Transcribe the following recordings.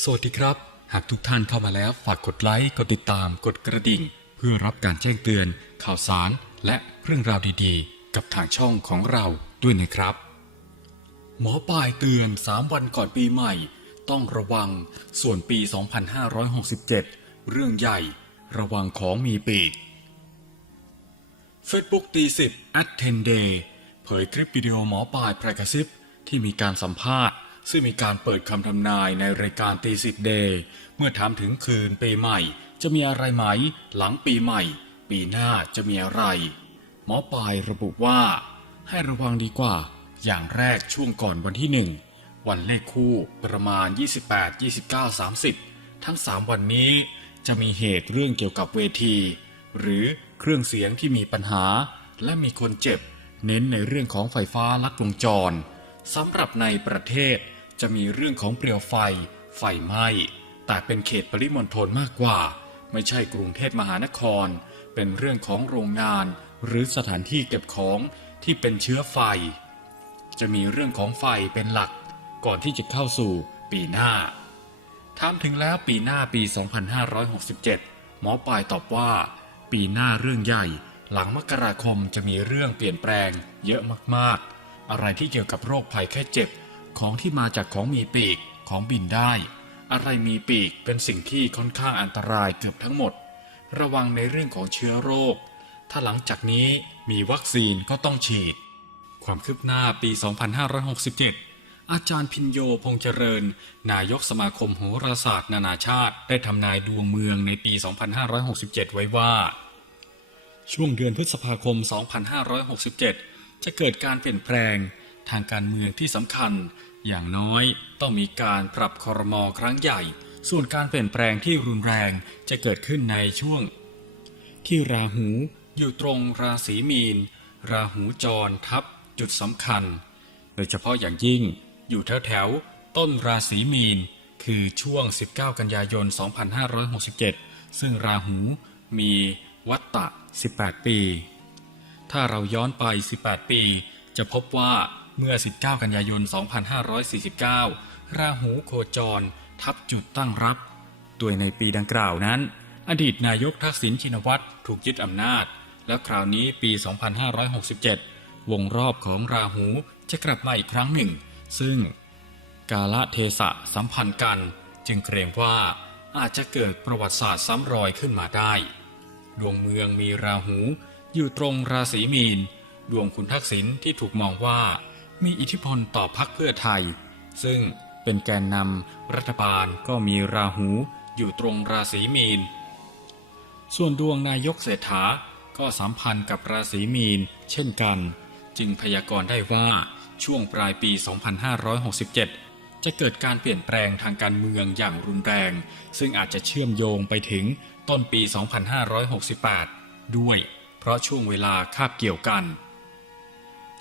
สวัสดีครับ หากทุกท่านเข้ามาแล้วฝากกดไลค์ กดติดตาม กดกระดิ่ง เพื่อรับการแจ้งเตือน ข่าวสาร และเรื่องราวดีๆ กับทางช่องของเราด้วยนะครับ หมอปลายเตือน 3 วันก่อนปีใหม่ ต้องระวัง ส่วนปี 2567 เรื่องใหญ่ ระวังของมีปีก Facebook ตีสิบ at 10 day เผยคลิปวิดีโอหมอปลายแพรกระซิบที่มีการสัมภาษณ์ ซึ่งมีการเปิดคำทำนายในรายการตีสิบเดย์เมื่อถามถึงคืนปีใหม่ จะมีอะไรไหม หลังปีใหม่ ปีหน้าจะมีอะไร หมอปลายระบุว่า ให้ระวังดีกว่า อย่างแรกช่วงก่อนวันที่หนึ่งวันเลขคู่ประมาณ 28 29 30 ทั้ง 3 วันนี้ จะมีเหตุเรื่องเกี่ยวกับเวที หรือเครื่องเสียงที่มีปัญหา และมีคนเจ็บ เน้นในเรื่องของไฟฟ้าลัดวงจร สำหรับในประเทศจะมีเรื่องของเปลวไฟ ไฟไหม้ แต่เป็นเขตปริมณฑลมากกว่า ไม่ใช่กรุงเทพมหานคร เป็นเรื่องของโรงงาน หรือสถานที่เก็บของที่เป็นเชื้อไฟ จะมีเรื่องของไฟเป็นหลัก ก่อนที่จะเข้าสู่ปีหน้าถามถึงแล้วปีหน้าปี 2567 หมอปลายตอบว่า ปีหน้าเรื่องใหญ่ หลังมกราคมจะมีเรื่องเปลี่ยนแปลงเยอะมากๆ อะไรที่เกี่ยวกับโรคภัยแค่เจ็บ ของที่มาจากของมีปีกของบินได้ อะไรมีปีกเป็นสิ่งที่ค่อนข้างอันตรายเกือบทั้งหมด ระวังในเรื่องของเชื้อโรค ถ้าหลังจากนี้มีวัคซีนก็ต้องฉีด ความคืบหน้าปี 2567อาจารย์พินโยพงเจริญ นายกสมาคมโหราศาสตร์ นานาชาติ ได้ทำนายดวงเมืองในปี 2567 ไว้ว่า ช่วงเดือนพฤษภาคม 2567 จะเกิดการเปลี่ยนแปลงทางการเมืองที่สำคัญ อย่างน้อยต้องมีการปรับคอรมอครั้งใหญ่ ส่วนการเปลี่ยนแปลงที่รุนแรงจะเกิดขึ้นในช่วง ที่ราหูอยู่ตรงราศีมีน ราหูจรทับจุดสำคัญ โดยเฉพาะอย่างยิ่งอยู่แถวแถวๆต้นราศีมีน คือช่วง 19 กันยายน 2567 ซึ่งราหูมีวัตตะ 18 ปี ถ้าเราย้อนไป 18 ปี จะพบว่าเมื่อ 19 กันยายน 2549 ราหูโคจร ทับจุดตั้งรับโดยในปีดังกล่าวนั้น อดีตนายกทักษิณชินวัตรถูกยึดอำนาจ และคราวนี้ปี 2567 วงรอบของราหูจะกลับมาอีกครั้งหนึ่ง ซึ่งกาลเทศะสัมพันธ์กัน จึงเกรงว่าอาจจะเกิดประวัติศาสตร์ซ้ำรอยขึ้นมาได้ ดวงเมืองมีราหู อยู่ตรงราศีมีน ดวงคุณทักษิณที่ถูกมองว่า มีอิทธิพลต่อพรรคเพื่อไทย ซึ่งเป็นแกนนำรัฐบาลก็มีราหูอยู่ตรงราศีมีน ส่วนดวงนายกเศรษฐาก็สัมพันธ์กับราศีมีน เช่นกัน จึงพยากรณ์ได้ว่าช่วงปลายปี 2567 จะเกิดการเปลี่ยนแปลงทางการเมืองอย่างรุนแรง ซึ่งอาจจะเชื่อมโยงไปถึงต้นปี 2568 ด้วย เพราะช่วงเวลาคาบเกี่ยวกัน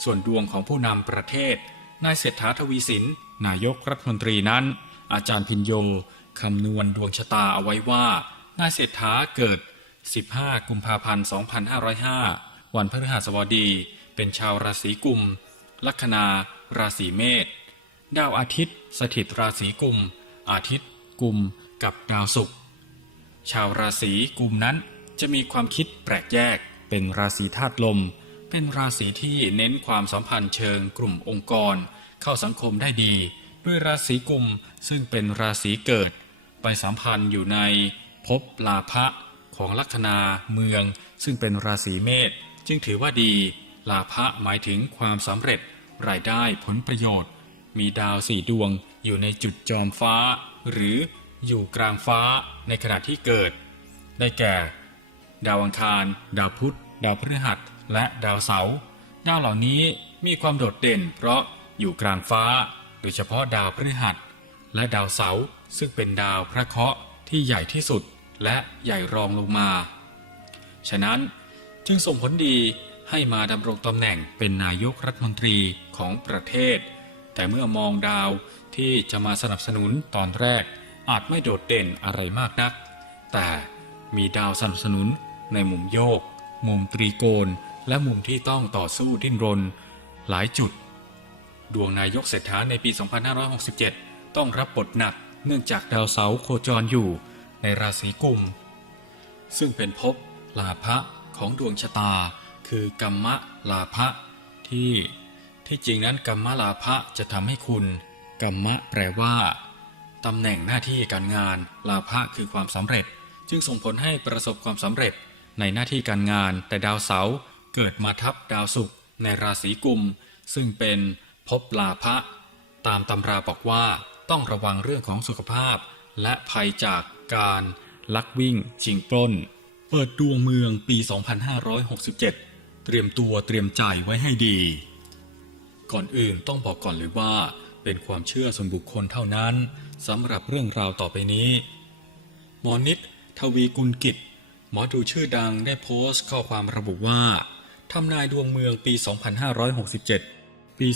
ส่วนดวงของผู้นำประเทศ นายเศรษฐาทวีสิน นายกรัฐมนตรีนั้น อาจารย์พินโยคำนวณดวงชะตาเอาไว้ว่า นายเศรษฐาเกิด 15 กุมภาพันธ์ 2505 วันพฤหัสบดี เป็นชาวราศีกุม ลัคนา ราศีเมษ ดาวอาทิตย์ สถิตราศีกุม อาทิตย์ กุม กับดาวศุกร์ ชาวราศีกุมนั้นจะมีความคิดแปลกแยก เป็นราศีธาตุลม เป็นราศีที่เน้นความสัมพันธ์เชิงกลุ่มองค์กร เข้าสังคมได้ดี ด้วยราศีกุมซึ่งเป็นราศีเกิด ไปสัมพันธ์อยู่ในภพลาภะของลัคนาเมือง ซึ่งเป็นราศีเมษจึงถือว่าดี ลาภะหมายถึงความสำเร็จ รายได้ผลประโยชน์ มีดาวสี่ดวงอยู่ในจุดจอมฟ้า หรืออยู่กลางฟ้าในขณะที่เกิด ได้แก่ ดาวอังคาร ดาวพุธ ดาวพฤหัส และดาวเสาร์ดาวเหล่านี้มีความโดดเด่น เพราะอยู่กลางฟ้า โดยเฉพาะดาวพฤหัส และดาวเสาร์ซึ่งเป็นดาวพระเคราะห์ที่ใหญ่ที่สุดและใหญ่รองลงมา ฉะนั้นจึงส่งผลดีให้มาดำรงตำแหน่งเป็นนายกรัฐมนตรีของประเทศ แต่เมื่อมองดาวที่จะมาสนับสนุนตอนแรกอาจไม่โดดเด่นอะไรมากนัก แต่มีดาวสนับสนุน ในมุมโยก มุมตรีโกณ และมุมที่ต้องต่อสู้ดิ้นรน หลายจุด ดวงนายกเศรษฐาในปี 2567 ต้องรับบทหนักเนื่องจากดาวเสาร์โคจรอยู่ในราศีกุม ซึ่งเป็นภพลาภะของดวงชะตา คือกัมมะลาภะที่ที่จริงนั้นกัมมะลาภะจะทำให้คุณกัมมะแปลว่าตำแหน่งหน้าที่การงาน ลาภะคือความสำเร็จ จึงส่งผลให้ประสบความสำเร็จ ในหน้าที่การงานแต่ดาวเสาร์เกิดมาทับดาวศุกร์ในราศีกุม ซึ่งเป็นภพลาภะตามตำราบอกว่าต้องระวังเรื่องของสุขภาพ และภัยจากการลักวิ่งชิงปล้น เปิดดวงเมืองปี 2567 เตรียมตัวเตรียมใจไว้ให้ดี ก่อนอื่นต้องบอกก่อนเลยว่า เป็นความเชื่อส่วนบุคคลเท่านั้นสำหรับเรื่องราวต่อไปนี้ หมอนิดทวีกุลกิจ หมอดูชื่อดังได้โพสต์ข้อความระบุว่าทำนายดวงเมืองปี 2567 ปี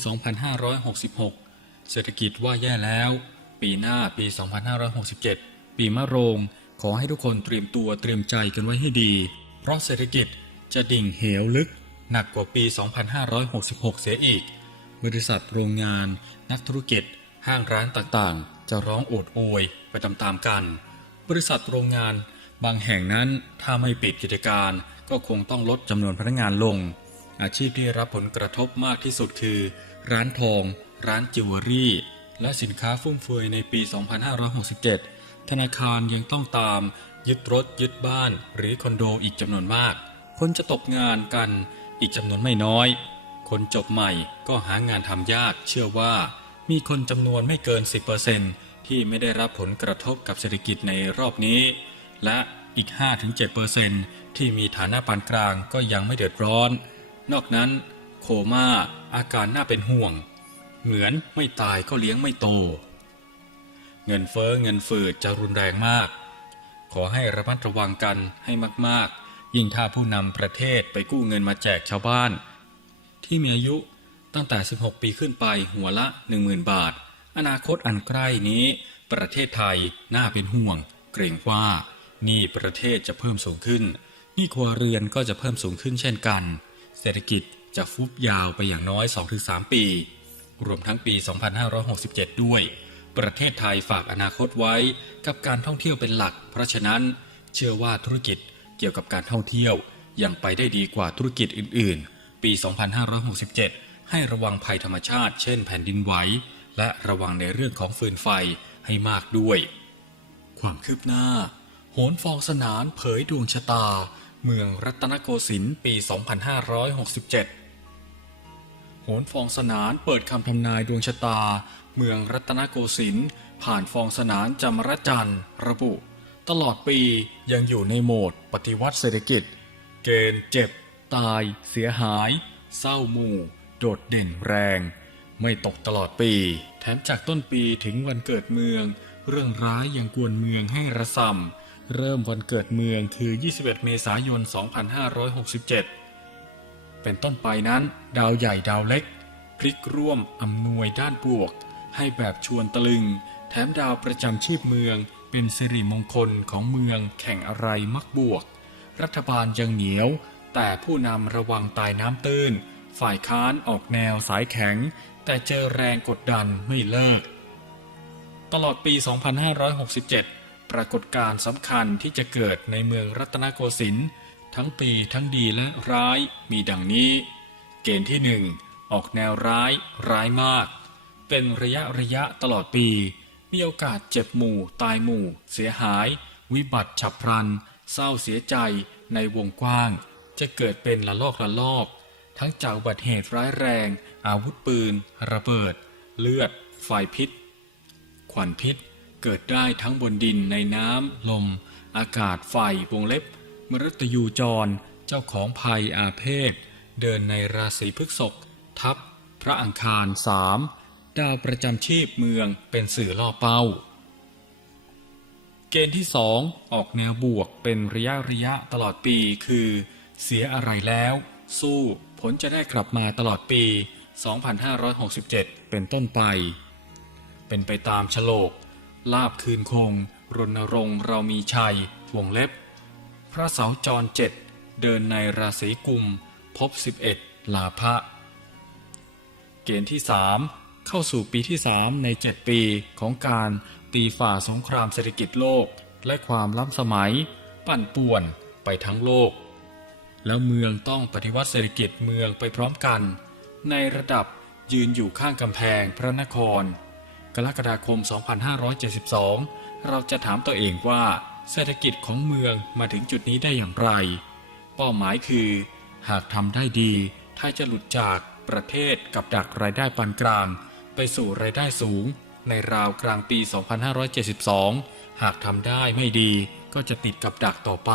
2566 เศรษฐกิจว่าแย่แล้ว ปีหน้าปี 2567 ปีมะโรง ขอให้ทุกคนเตรียมตัวเตรียมใจกันไว้ให้ดี เพราะเศรษฐกิจจะดิ่งเหวลึก หนักกว่าปี 2566 เสียอีก บริษัทโรงงาน นักธุรกิจ ห้างร้านต่างๆ จะร้องโอดโอยไปตามๆกัน บริษัทโรงงาน บางแห่งนั้นถ้าไม่ปิดกิจการก็คงต้องลดจำนวนพนักงานลง อาชีพที่รับผลกระทบมากที่สุดคือ ร้านทอง ร้านจิวเวลรี่ และสินค้าฟุ่มเฟือยในปี 2567 ธนาคารยังต้องตามยึดรถยึดบ้าน หรือคอนโดอีกจำนวนมาก คนจะตกงานกันอีกจำนวนไม่น้อย คนจบใหม่ก็หางานทำยาก เชื่อว่า มีคนจำนวนไม่เกิน 10%ที่ไม่ได้รับผลกระทบกับเศรษฐกิจในรอบนี้ และอีก 5-7%ที่มีฐานะปานกลางก็ยังไม่เดือดร้อน นอกนั้นโคม่าอาการน่าเป็นห่วง เหมือนไม่ตายก็เลี้ยงไม่โต เงินเฟ้อเงินฝืดจะรุนแรงมาก ขอให้ระมัดระวังกันให้มากๆ ยิ่งถ้าผู้นำประเทศไปกู้เงินมาแจกชาวบ้าน ที่มีอายุตั้งแต่ 16 ปีขึ้นไปหัวละ 10,000 บาท อนาคตอันใกล้นี้ ประเทศไทยน่าเป็นห่วง เกรงว่า หนี้ประเทศจะเพิ่มสูงขึ้นหนี้ครัวเรือนก็จะเพิ่มสูงขึ้นเช่นกัน เศรษฐกิจจะฟุบยาวไปอย่างน้อย 2-3 ปี รวมทั้งปี 2567 ด้วย ประเทศไทยฝากอนาคตไว้กับการท่องเที่ยวเป็นหลัก เพราะฉะนั้น เชื่อว่าธุรกิจเกี่ยวกับการท่องเที่ยวยังไปได้ดีกว่าธุรกิจอื่น ๆ ปี 2567 ให้ระวังภัยธรรมชาติ เช่นแผ่นดินไหว และระวังในเรื่องของฟืนไฟให้มากด้วย ความคืบหน้า โหนฟองสนานเผยดวงชะตา เมืองรัตนโกสินทร์ปี 2567 โหนฟองสนานเปิดคำทำนายดวงชะตา เมืองรัตนโกสินทร์ผ่านฟองสนานจำระจันทร์ระบุ ตลอดปียังอยู่ในโหมดปฏิวัติเศรษฐกิจ เกณฑ์เจ็บ ตาย เสียหาย เศร้าหมู่ โดดเด่นแรง ไม่ตกตลอดปี แถมจากต้นปีถึงวันเกิดเมือง เรื่องร้ายยังกวนเมืองให้ระส่ำ เริ่มวันเกิดเมืองคือ 21 เมษายน 2567 เป็นต้นไปนั้น ดาวใหญ่ดาวเล็ก พลิกร่วมอำนวยด้านบวก ให้แบบชวนตะลึง แถมดาวประจำชีพเมือง เป็นสิริมงคลของเมืองแข่งอะไรมักบวก รัฐบาลยังเหนียว แต่ผู้นำระวังตายน้ำตื้น ฝ่ายค้านออกแนวสายแข็ง แต่เจอแรงกดดันไม่เลิก ตลอดปี 2567 รากฏการณ์สำคัญที่จะเกิดในเมืองรัตนโกสินทร์ทั้งปีทั้งดีและร้ายมีดังนี้ เกณฑ์ที่หนึ่งออกแนวร้ายร้ายมาก เป็นระยะระยะตลอดปี มีโอกาสเจ็บหมู่ ตายหมู่ เสียหาย วิบัติฉับพลัน เศร้าเสียใจในวงกว้าง จะเกิดเป็นละลอกละลอกทั้งจากอุบัติเหตุร้ายแรง อาวุธปืน ระเบิด เลือด ไฟพิษควันพิษ เกิดได้ทั้งบนดินในน้ำลม อากาศไฟวงเล็บมฤตยูจร เจ้าของภัยอาเพศ เดินในราศีพฤษภทับพระอังคารสามดาวประจำชีพเมืองเป็นสื่อล่อเป้า เกณฑ์ที่สองออกแนวบวกเป็นระยะระยะตลอดปีคือ เสียอะไรแล้ว สู้ผลจะได้กลับมาตลอดปี 2567 เป็นต้นไป เป็นไปตามฉลก ลาบคืนคง รณรงค์เรามีชัย วงเล็บ พระเสาจรเจ็ดเดินในราศีกุม พบ 11 ลาภะเกณฑ์ที่3เข้าสู่ปีที่3ใน 7 ปีของการตีฝ่าสงครามเศรษฐกิจโลก และความล้ำสมัย ปั่นป่วนไปทั้งโลก แล้วเมืองต้องปฏิวัติเศรษฐกิจเมืองไปพร้อมกัน ในระดับยืนอยู่ข้างกำแพงพระนคร กรกฎาคม 2572 เราจะถามตัวเองว่า เศรษฐกิจของเมืองมาถึงจุดนี้ได้อย่างไร เป้าหมายคือ หากทำได้ดีถ้าจะหลุดจากประเทศกับดักรายได้ปานกลาง ไปสู่รายได้สูง ในราวกลางปี 2572 หากทำได้ไม่ดีก็จะติดกับดักต่อไป